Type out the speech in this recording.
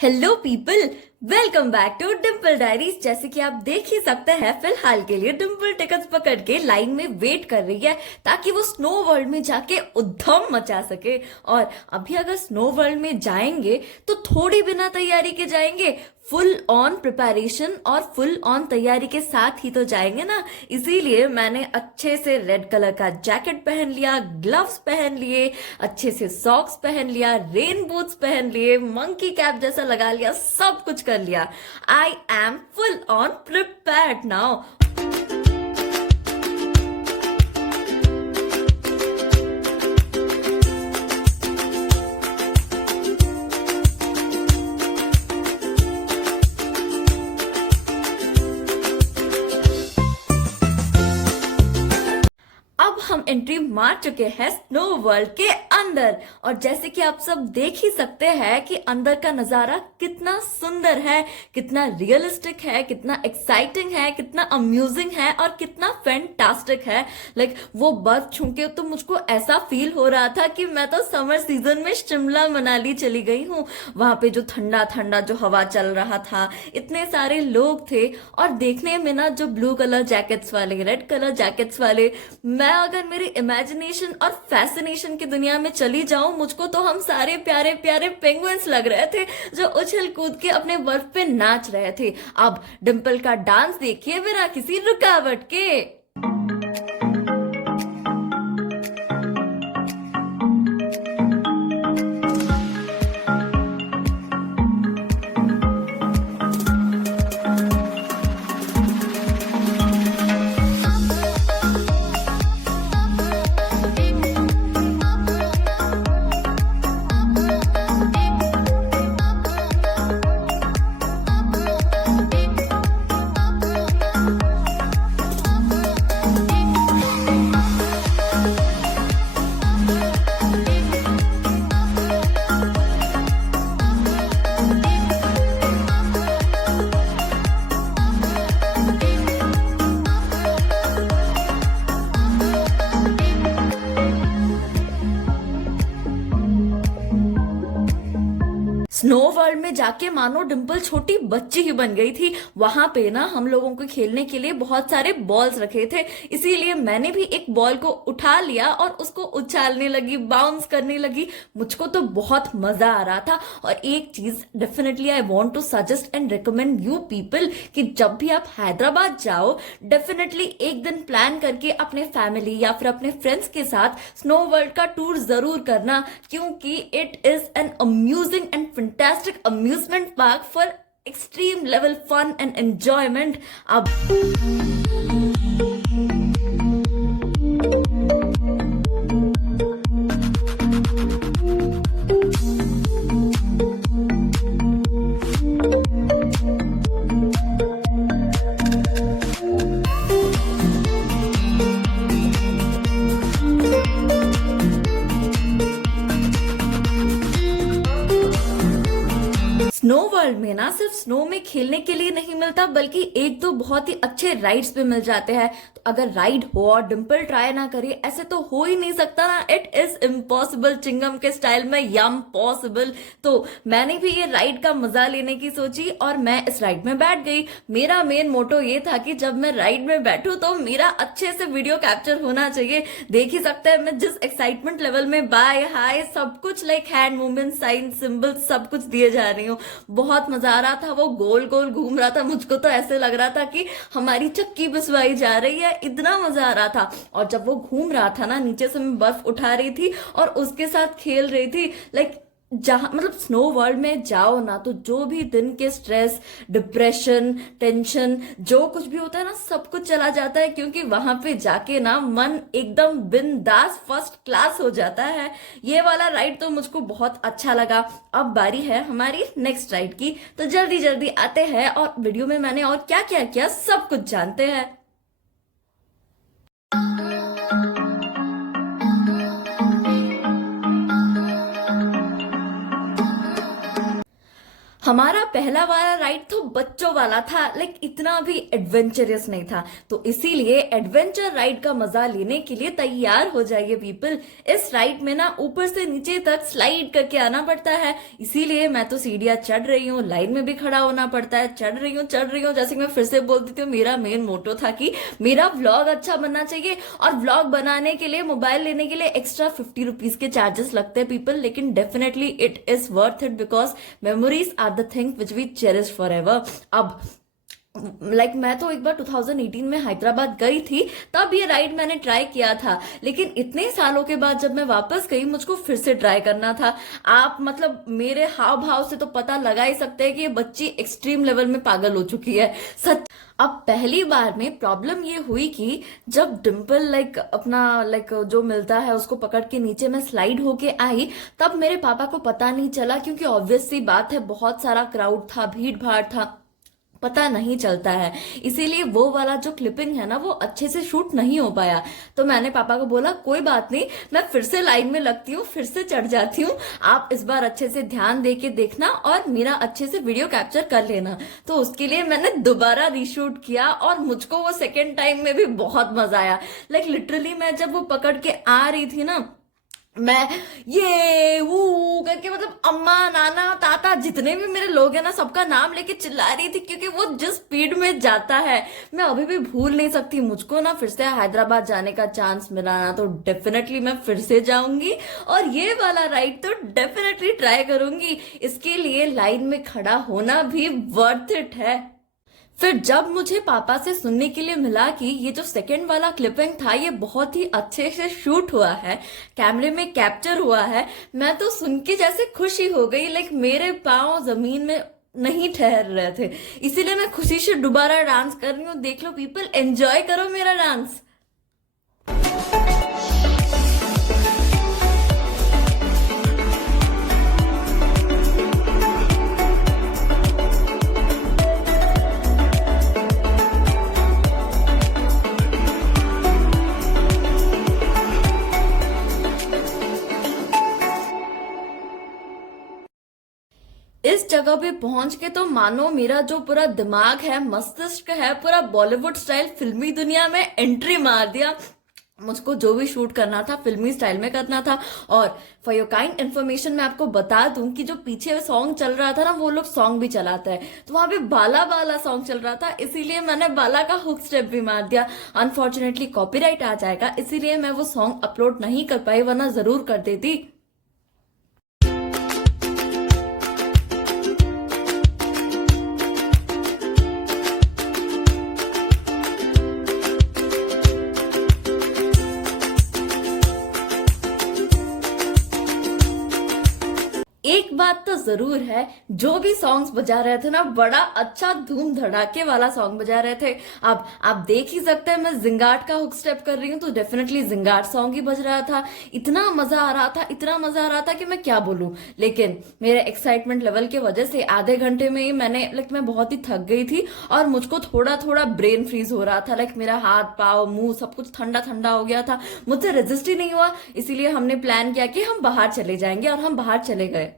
Hello people, welcome back to Dimple Diaries. जैसे कि आप देख ही सकते हैं, फिलहाल के लिए डिम्पल टिकट्स पकड़ के लाइन में वेट कर रही है ताकि वो स्नो वर्ल्ड में जाके उद्धम मचा सके। और अभी अगर स्नो वर्ल्ड में जाएंगे तो थोड़ी बिना तैयारी के जाएंगे, फुल ऑन प्रिपरेशन और फुल ऑन तैयारी के साथ ही तो जाएंगे ना। इसीलिए मैंने अच्छे से रेड कलर का जैकेट पहन लिया, ग्लव्स पहन लिए, अच्छे से सॉक्स पहन लिया, रेन बूट्स पहन लिए, मंकी कैप जैसा लगा लिया, सब कुछ कर लिया। I am full on prepared now. अब हम एंट्री मार चुके हैं स्नो वर्ल्ड के अंदर, और जैसे कि आप सब देख ही सकते हैं कि अंदर का नजारा कितना सुंदर है, कितना रियलिस्टिक है, कितना एक्साइटिंग है, कितना अम्यूजिंग है और कितना फैंटास्टिक है। वो बर्फ छू के तो मुझको ऐसा फील हो रहा था कि मैं तो समर सीजन में शिमला मनाली चली गई हूँ। वहां पे जो ठंडा ठंडा जो हवा चल रहा था, इतने सारे लोग थे, और देखने में ना जो ब्लू कलर जैकेट्स वाले, रेड कलर जैकेट्स वाले, मैं अगर मेरी इमेजिनेशन और फैसिनेशन की दुनिया में चली जाऊं, मुझको तो हम सारे प्यारे प्यारे पेंगुइन्स लग रहे थे जो उछल कूद के अपने बर्फ पे नाच रहे थे। अब डिम्पल का डांस देखिए बिना किसी रुकावट के। स्नो वर्ल्ड में जाके मानो डिम्पल छोटी बच्ची ही बन गई थी। वहां पे ना हम लोगों को खेलने के लिए बहुत सारे बॉल्स रखे थे, इसीलिए मैंने भी एक बॉल को उठा लिया और उसको उछालने लगी, बाउंस करने लगी। मुझको तो बहुत मजा आ रहा था। और एक चीज definitely I want to suggest and recommend you people कि जब भी आप हैदराबाद जाओ, डेफिनेटली एक दिन प्लान करके अपने फैमिली या फिर अपने फ्रेंड्स के साथ स्नो वर्ल्ड का टूर जरूर करना, क्योंकि it is an amusing and fantastic amusement park for extreme level fun and enjoyment. अब स्नो वर्ल्ड में ना सिर्फ स्नो में खेलने के लिए नहीं मिलता, बल्कि एक दो बहुत ही अच्छे राइड्स पे मिल जाते हैं। तो अगर राइड हो और डिम्पल ट्राई ना करे, ऐसे तो हो ही नहीं सकता ना। इट इज इम्पॉसिबल, चिंगम के स्टाइल में यम पॉसिबल। तो मैंने भी ये राइड का मजा लेने की सोची और मैं इस राइड में बैठ गई। मेरा मेन मोटो ये था कि जब मैं राइड में बैठूं तो मेरा अच्छे से वीडियो कैप्चर होना चाहिए। देख ही सकते हैं मैं जिस एक्साइटमेंट लेवल में बाय हाय सब कुछ, हैंड मूवमेंट, साइन, सिंबल, सब कुछ दिए जा रही हूँ। बहुत मजा आ रहा था। वो गोल गोल घूम रहा था, मुझको तो ऐसे लग रहा था कि हमारी चक्की पिसवाई जा रही है, इतना मजा आ रहा था। और जब वो घूम रहा था ना, नीचे से मैं बर्फ उठा रही थी और उसके साथ खेल रही थी। जहां स्नो वर्ल्ड में जाओ ना, तो जो भी दिन के स्ट्रेस, डिप्रेशन, टेंशन, जो कुछ भी होता है ना, सब कुछ चला जाता है, क्योंकि वहां पे जाके ना मन एकदम बिंदास फर्स्ट क्लास हो जाता है। ये वाला राइड तो मुझको बहुत अच्छा लगा। अब बारी है हमारी नेक्स्ट राइड की, तो जल्दी जल्दी आते हैं और वीडियो में मैंने और क्या क्या किया सब कुछ जानते हैं। हमारा पहला वाला राइड तो बच्चों वाला था, लाइक इतना भी एडवेंचरस नहीं था। तो इसीलिए एडवेंचर राइड का मजा लेने के लिए तैयार हो जाइए पीपल। इस राइड में ना ऊपर से नीचे तक स्लाइड करके आना पड़ता है, इसीलिए मैं तो सीढ़ियां चढ़ रही हूँ, लाइन में भी खड़ा होना पड़ता है, चढ़ रही हूँ। जैसे कि मैं फिर से बोल देती हूँ, मेरा मेन मोटो था कि मेरा व्लॉग अच्छा बनना चाहिए, और व्लॉग बनाने के लिए मोबाइल लेने के लिए एक्स्ट्रा 50 रुपीज के चार्जेस लगते हैं पीपल, लेकिन definitely it is worth it because memories are the thing which we cherish for ever. अब मैं तो एक बार 2018 में हैदराबाद गई थी, तब ये राइड मैंने ट्राई किया था, लेकिन इतने सालों के बाद जब मैं वापस गई मुझको फिर से ट्राई करना था। आप मेरे हाव भाव से तो पता लगा ही सकते हैं कि ये बच्ची एक्सट्रीम लेवल में पागल हो चुकी है सच। अब पहली बार में प्रॉब्लम ये हुई कि जब डिम्पल जो मिलता है उसको पकड़ के नीचे में स्लाइड होके आई, तब मेरे पापा को पता नहीं चला, क्योंकि ऑब्वियस सी बात है बहुत सारा क्राउड था, भीड़ भाड़ था, पता नहीं चलता है। इसीलिए वो वाला जो क्लिपिंग है ना वो अच्छे से शूट नहीं हो पाया। तो मैंने पापा को बोला कोई बात नहीं, मैं फिर से लाइन में लगती हूँ, फिर से चढ़ जाती हूँ, आप इस बार अच्छे से ध्यान दे के देखना और मेरा अच्छे से वीडियो कैप्चर कर लेना। तो उसके लिए मैंने दोबारा रीशूट किया, और मुझको वो सेकेंड टाइम में भी बहुत मजा आया। लिटरली मैं जब वो पकड़ के आ रही थी ना, मैं ये वो करके अम्मा नाना ताता जितने भी मेरे लोग हैं ना सबका नाम लेके चिल्ला रही थी, क्योंकि वो जिस स्पीड में जाता है मैं अभी भी भूल नहीं सकती। मुझको ना फिर से हैदराबाद जाने का चांस मिला ना तो डेफिनेटली मैं फिर से जाऊंगी, और ये वाला राइड तो डेफिनेटली ट्राई करूंगी। इसके लिए लाइन में खड़ा होना भी वर्थ इट है। फिर जब मुझे पापा से सुनने के लिए मिला कि ये जो सेकंड वाला क्लिपिंग था ये बहुत ही अच्छे से शूट हुआ है, कैमरे में कैप्चर हुआ है, मैं तो सुन के जैसे खुशी हो गई। मेरे पाँव जमीन में नहीं ठहर रहे थे, इसीलिए मैं खुशी से दोबारा डांस कर रही हूँ। देख लो पीपल, एंजॉय करो मेरा डांस। इस जगह पे पहुंच के तो मानो मेरा जो पूरा दिमाग है, मस्तिष्क है, पूरा बॉलीवुड स्टाइल फिल्मी दुनिया में एंट्री मार दिया। मुझको जो भी शूट करना था फिल्मी स्टाइल में करना था। और फॉर योर काइंड इन्फॉर्मेशन मैं आपको बता दूं कि जो पीछे सॉन्ग चल रहा था ना वो लोग सॉन्ग भी चलाते हैं, तो वहां पे बाला बाला सॉन्ग चल रहा था, इसीलिए मैंने बाला का हुक स्टेप भी मार दिया। अनफॉर्चुनेटली कॉपीराइट आ जाएगा, इसीलिए मैं वो सॉन्ग अपलोड नहीं कर पाई, वरना जरूर कर देती। एक बात तो जरूर है, जो भी सॉन्ग्स बजा रहे थे ना बड़ा अच्छा धूम धड़ाके वाला सॉन्ग बजा रहे थे। अब आप देख ही सकते हैं मैं जिंगाट का हुक स्टेप कर रही हूँ, तो डेफिनेटली जिंगाट सॉन्ग ही बज रहा था। इतना मजा आ रहा था, इतना मजा आ रहा था कि मैं क्या बोलूं। लेकिन मेरे एक्साइटमेंट लेवल की वजह से आधे घंटे में ही मैं बहुत ही थक गई थी, और मुझको थोड़ा थोड़ा ब्रेन फ्रीज हो रहा था। मेरा हाथ पाव मुंह सब कुछ ठंडा ठंडा हो गया था, मुझसे रेजिस्ट ही नहीं हुआ। इसीलिए हमने प्लान किया कि हम बाहर चले जाएंगे, और हम बाहर चले गए।